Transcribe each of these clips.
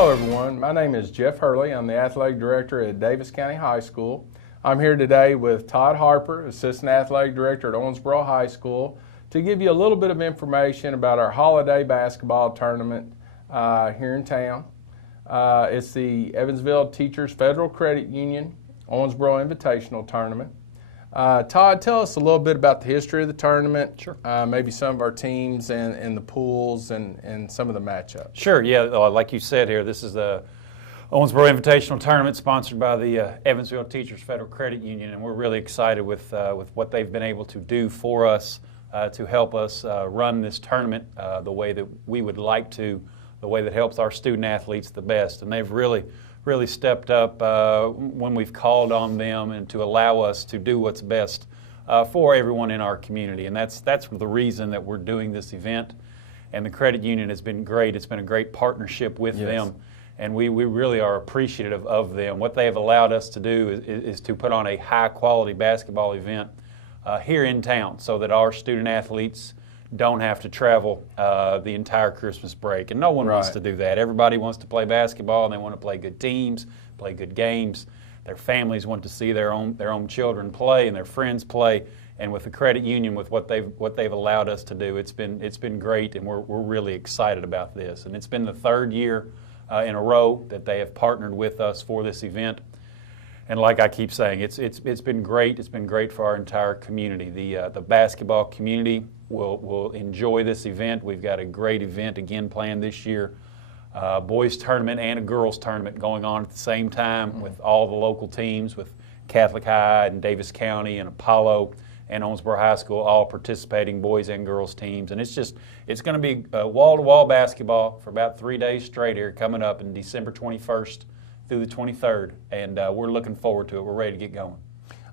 Hello everyone, my name is Jeff Hurley. I'm the Athletic Director at Davis County High School. I'm here today with Todd Harper, Assistant Athletic Director at Owensboro High School, to give you a little bit of information about our holiday basketball tournament here in town. It's the Evansville Teachers Federal Credit Union Owensboro Invitational Tournament. Todd, tell us a little bit about the history of the tournament. Sure. Maybe some of our teams and the pools and some of the matchups. Sure, yeah, like you said here, this is the Owensboro Invitational Tournament sponsored by the Evansville Teachers Federal Credit Union, and we're really excited with what they've been able to do for us to help us run this tournament the way that we would like to, the way that helps our student athletes the best. And they've really stepped up when we've called on them and to allow us to do what's best for everyone in our community. And that's the reason that we're doing this event. And the credit union has been great. It's been a great partnership with them. And we really are appreciative of them. What they have allowed us to do is to put on a high-quality basketball event here in town so that our student athletes don't have to travel the entire Christmas break. And no one wants to do that. Everybody wants to play basketball, and they want to play good teams, play good games. Their families want to see their own children play and their friends play. And with the credit union, with what they've allowed us to do, it's been great, and we're really excited about this. And it's been the third year in a row that they have partnered with us for this event. And like I keep saying, it's been great. It's been great for our entire community. The basketball community will enjoy this event. We've got a great event again planned this year. Boys tournament and a girls tournament going on at the same time with all the local teams, with Catholic High and Davis County and Apollo and Owensboro High School all participating, boys and girls teams. And it's going to be wall-to-wall basketball for about 3 days straight here coming up in December 21st through the 23rd. And we're looking forward to it. We're ready to get going.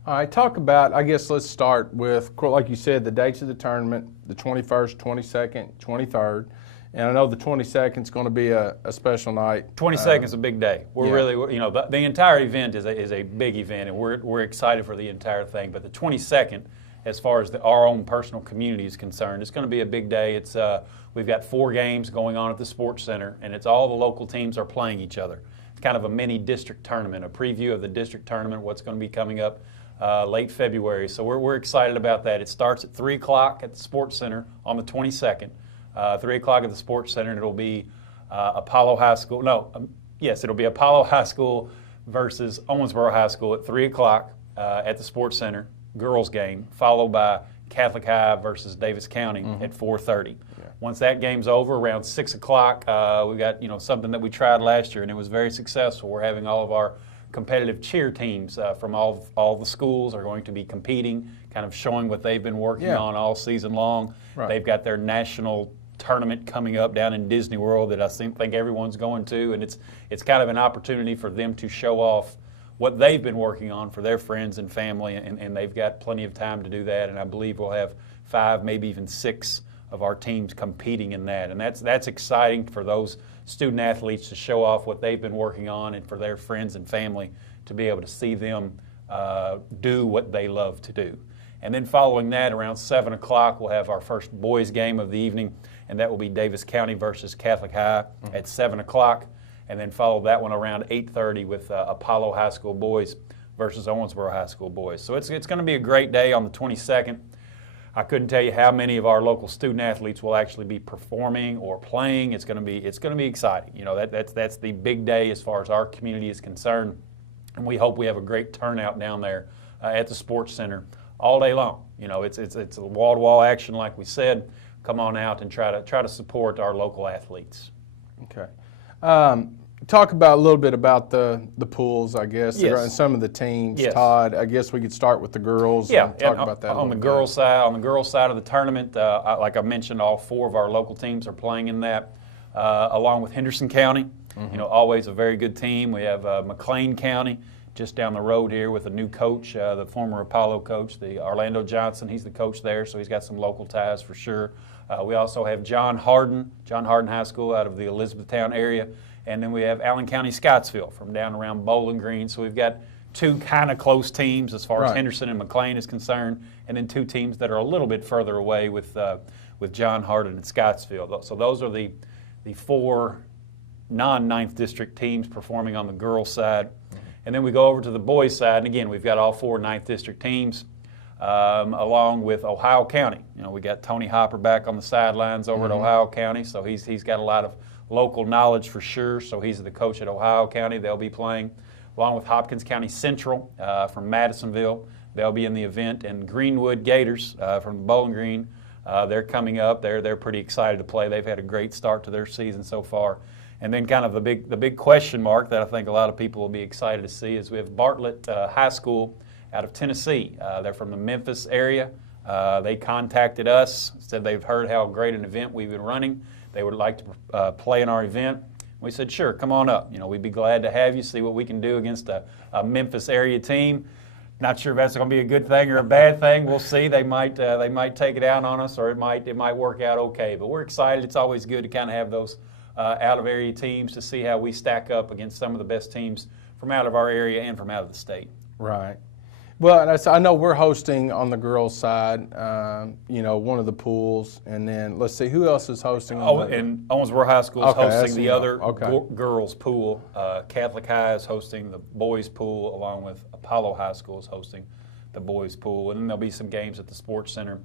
All right, talk about, I guess let's start with, like you said, the dates of the tournament, the 21st, 22nd, 23rd. And I know the 22nd is going to be a special night. 22nd is a big day. We're really, you know, the entire event is a big event, and we're excited for the entire thing. But the 22nd, as far as our own personal community is concerned, it's going to be a big day. It's we've got 4 games going on at the Sports Center, and it's all the local teams are playing each other. It's kind of a mini district tournament, a preview of the district tournament, what's going to be coming up late February. So we're excited about that. It starts at 3 o'clock at the Sports Center on the 22nd. 3 o'clock at the Sports Center, and it'll be Apollo High School. It'll be Apollo High School versus Owensboro High School at 3 o'clock at the Sports Center, girls game, followed by Catholic High versus Davis County at 4:30. Once that game's over, around 6 o'clock, we got something that we tried last year, and it was very successful. We're having all of our competitive cheer teams from all the schools are going to be competing, kind of showing what they've been working on all season long. They've got their national tournament coming up down in Disney World that I think everyone's going to, and it's kind of an opportunity for them to show off what they've been working on for their friends and family, and they've got plenty of time to do that, and I believe we'll have 5, maybe even 6 of our teams competing in that, and that's exciting for those student athletes to show off what they've been working on, and for their friends and family to be able to see them do what they love to do. And then following that, around 7 o'clock, we'll have our first boys game of the evening, and that will be Davis County versus Catholic High at 7 o'clock, and then follow that one around 8:30 with Apollo High School boys versus Owensboro High School boys. So it's going to be a great day on the 22nd. I couldn't tell you how many of our local student athletes will actually be performing or playing. It's going to be exciting. That's the big day as far as our community is concerned, and we hope we have a great turnout down there at the Sports Center all day long. It's a wall-to-wall action, like we said. Come on out and try to support our local athletes. Okay. Talk about a little bit about the pools, I guess, and some of the teams. Todd, I guess we could start with the girls. And talk about that on the girls' side. On the girls' side of the tournament, like I mentioned, all 4 of our local teams are playing in that, along with Henderson County. Always a very good team. We have McLean County just down the road here with a new coach, the former Apollo coach, the Orlando Johnson. He's the coach there, so he's got some local ties for sure. We also have John Hardin High School out of the Elizabethtown area. And then we have Allen County Scottsville from down around Bowling Green. So we've got 2 kind of close teams as far as Henderson and McLean is concerned, and then 2 teams that are a little bit further away with John Hardin and Scottsville. So those are the 4 non-9th district teams performing on the girls' side. And then we go over to the boys' side, and again, we've got all 4 9th district teams, along with Ohio County. You know, we got Tony Hopper back on the sidelines over at Ohio County, so he's got a lot of local knowledge for sure. So he's the coach at Ohio County. They'll be playing, along with Hopkins County Central from Madisonville. They'll be in the event, and Greenwood Gators from Bowling Green. They're coming up. They're pretty excited to play. They've had a great start to their season so far. And then kind of the big question mark that I think a lot of people will be excited to see is we have Bartlett High School out of Tennessee. They're from the Memphis area. They contacted us, said they've heard how great an event we've been running. They would like to play in our event. We said, sure, come on up. You know, we'd be glad to have you, see what we can do against a Memphis area team. Not sure if that's going to be a good thing or a bad thing. We'll see. They might take it out on us, or it might work out okay. But we're excited. It's always good to kind of have those out-of-area teams to see how we stack up against some of the best teams from out of our area and from out of the state. Right. Well, I know we're hosting on the girls' side, you know, one of the pools, and then let's see, who else is hosting? And Owensboro High School is hosting the other okay. girls' pool. Catholic High is hosting the boys' pool, along with Apollo High School is hosting the boys' pool, and then there'll be some games at the Sports Center.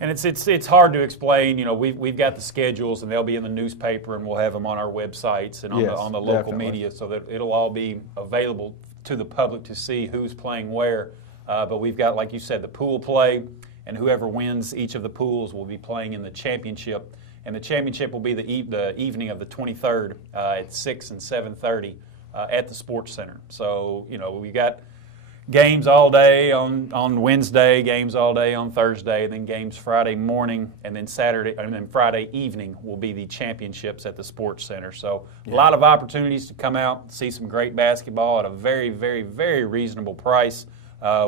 And it's hard to explain. You know, we've got the schedules, and they'll be in the newspaper, and we'll have them on our websites and on the local media, so that it'll all be available to the public to see who's playing where. But we've got, like you said, the pool play, and whoever wins each of the pools will be playing in the championship. And the championship will be the evening of the 23rd at 6 and 7:30 at the Sports Center. So, you know, we got games all day on Wednesday, games all day on Thursday, then games Friday morning, and then Friday evening will be the championships at the Sports Center. So a lot of opportunities to come out, see some great basketball at a very, very, very reasonable price.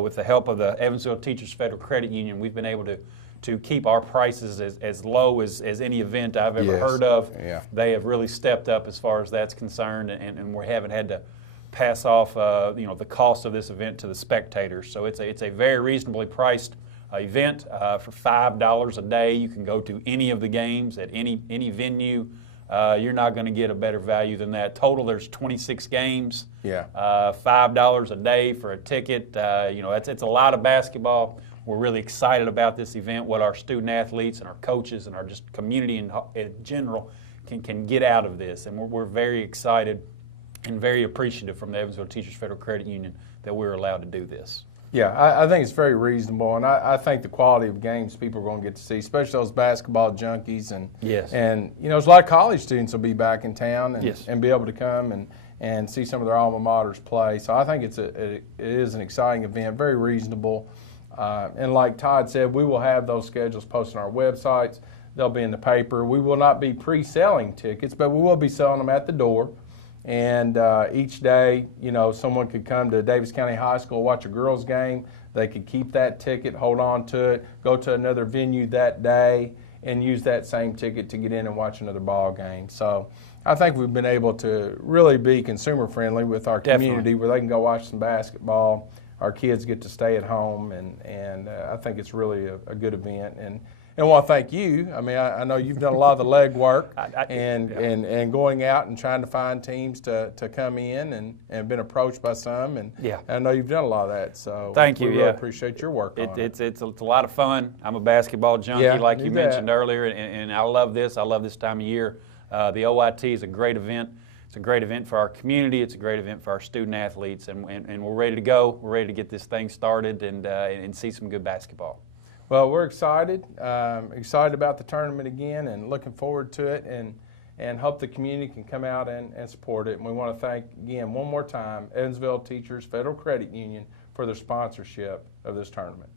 With the help of the Owensboro Teachers Federal Credit Union, we've been able to keep our prices as low as any event I've ever heard of. Yeah. They have really stepped up as far as that's concerned, and we haven't had to pass off you know, the cost of this event to the spectators. So it's a very reasonably priced event for $5 a day. You can go to any of the games at any venue. You're not going to get a better value than that. Total, there's 26 games. Yeah. $5 a day for a ticket. You know, it's a lot of basketball. We're really excited about this event, what our student athletes and our coaches and our just community in general can get out of this. And we're very excited and very appreciative from the Owensboro Teachers Federal Credit Union that we're allowed to do this. Yeah, I think it's very reasonable, and I think the quality of games people are going to get to see, especially those basketball junkies, and you know, there's a lot of college students will be back in town and be able to come and see some of their alma maters play. So I think it is an exciting event, very reasonable, and like Todd said, we will have those schedules posted on our websites. They'll be in the paper. We will not be pre-selling tickets, but we will be selling them at the door. And each day, you know, someone could come to Davis County High School, watch a girls' game. They could keep that ticket, hold on to it, go to another venue that day, and use that same ticket to get in and watch another ball game. So I think we've been able to really be consumer friendly with our community, where they can go watch some basketball. Our kids get to stay at home, and I think it's really a good event. And I want to thank you. I mean, I know you've done a lot of the legwork and going out and trying to find teams to come in and been approached by some. And I know you've done a lot of that. So thank you. We really appreciate your work on it. It's a lot of fun. I'm a basketball junkie, like you mentioned earlier, and I love this. I love this time of year. The OIT is a great event. It's a great event for our community. It's a great event for our student athletes, and we're ready to go. We're ready to get this thing started and see some good basketball. Well, we're excited about the tournament again, and looking forward to it, and hope the community can come out and support it. And we want to thank, again, one more time, Owensboro Teachers Federal Credit Union for their sponsorship of this tournament.